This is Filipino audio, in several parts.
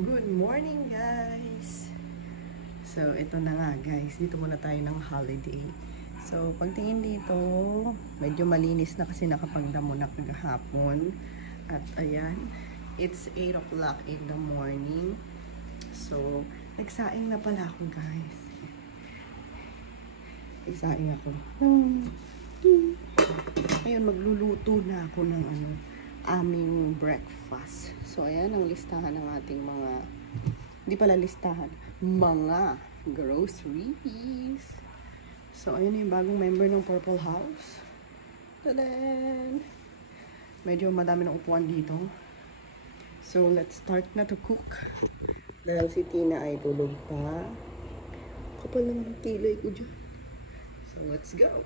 Good morning, guys! So, ito na nga, guys. Dito muna tayo ng holiday. So, pagtingin dito, medyo malinis na kasi nakapagdamo na kagahapon. At ayan, it's 8 o'clock in the morning. So, nagsaing na pala ako, guys. Nagsaing ako. Ayun, magluluto na ako ng aming breakfast. So, ayan ang listahan ng ating mga, hindi pala listahan, mga groceries. So, ayun yung bagong member ng Purple House. Tadan! Medyo madami ng upuan dito. So, let's start na to cook. Dahil si Tina ay tulog pa. Kapal naman ang kilay ko dyan. So, let's go!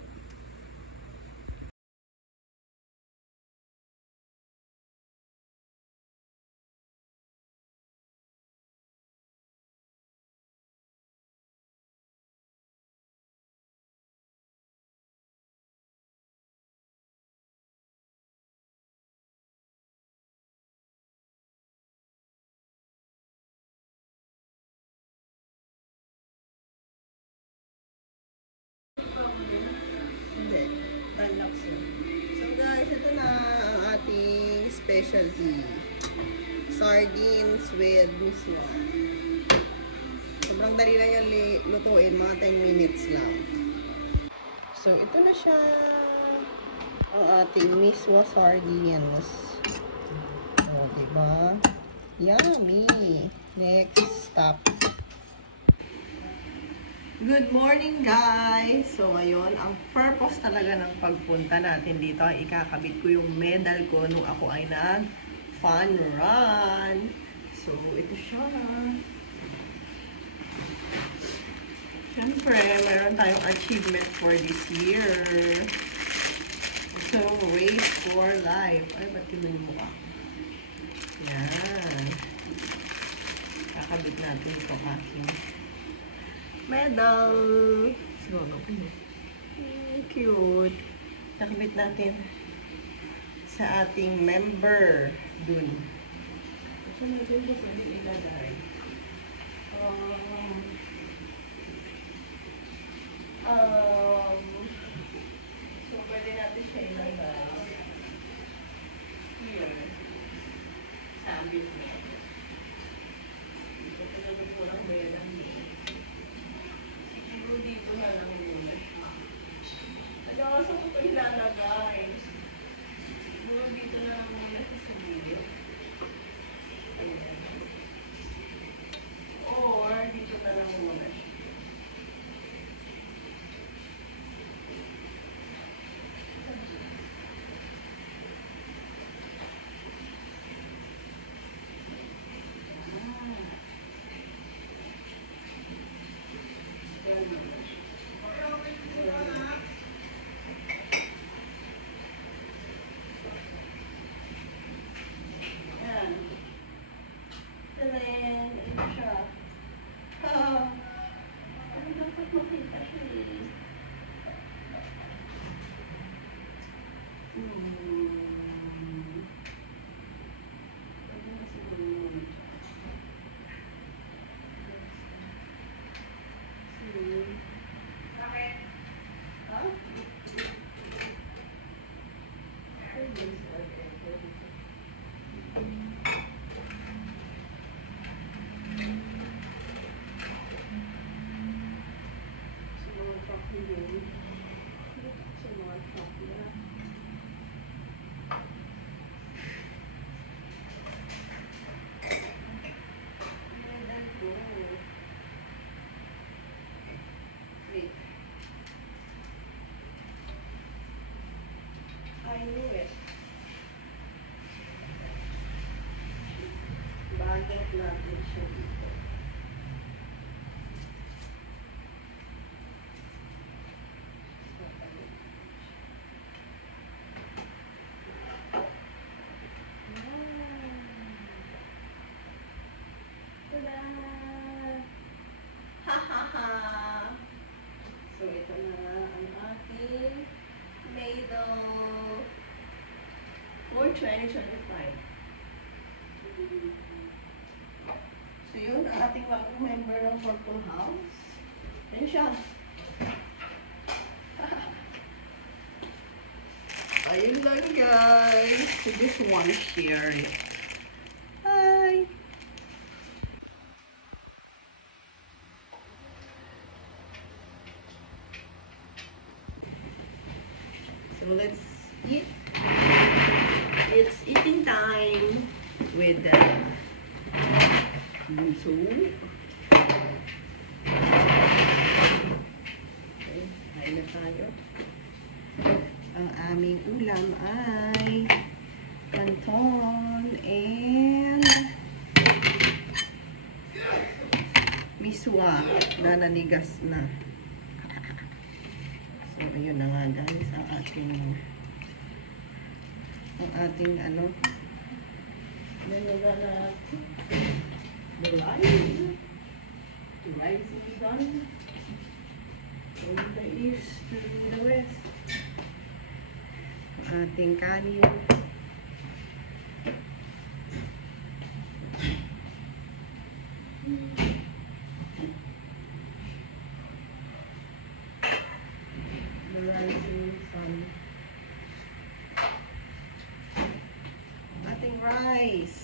Hindi. Tanlaks yun. So guys, ito na ang ating specialty. Sardines with miswa. Sobrang dali lang yung lutuin. Mga 10 minutes lang. So, ito na siya. Ang ating miswa sardines. O, diba? Yummy! Next stop. Good morning, guys! So, ngayon, ang purpose talaga ng pagpunta natin dito ay ikakabit ko yung medal ko nung ako ay nag-fun run. So, ito siya. Siyempre, meron tayong achievement for this year. So, Race for Life. Ay, ba't kinuhin mo ka? Yan. Kakabit natin itong aking medal. So, cute. Nakabit natin sa ating member dun. So, medyo ba pwede ilagay? So, pwede natin siya ilagay here. Sabi mo. Dito tulog mo lang ba yan? Dito na lang muna siya. Nagawa ko ito ilalagay. Dito na lang muna siya sa video. Ayan. Or, dito na lang muna siya. I knew it. Bakit natin siya dito? Tada! Ha ha ha! So, ito na ang ating medal for 2025. bagong member ng Purple House. Ayun siya. Ayun lang guys. I just want to share it. Hi! So let's eat. It's eating time with bunso. Okay, kain na tayo. Ang aming ulam ay canton and miswa na nanigas na. So, ayun na nga guys, ang ating ano, nalaga natin. The rice. The rice is done. From the east to the west. Ang ating kanin. The rice is done. Ating rice.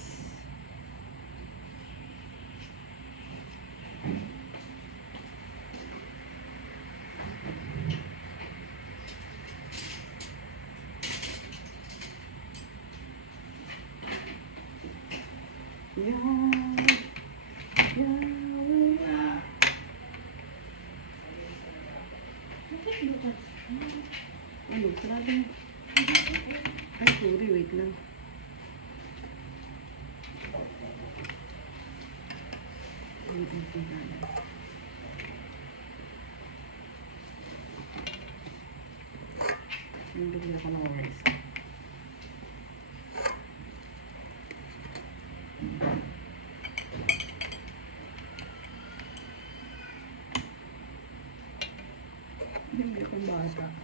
Ano, sarado. Ay, sorry, wait lang. Nandun ako ng rice. Hindi akong bata.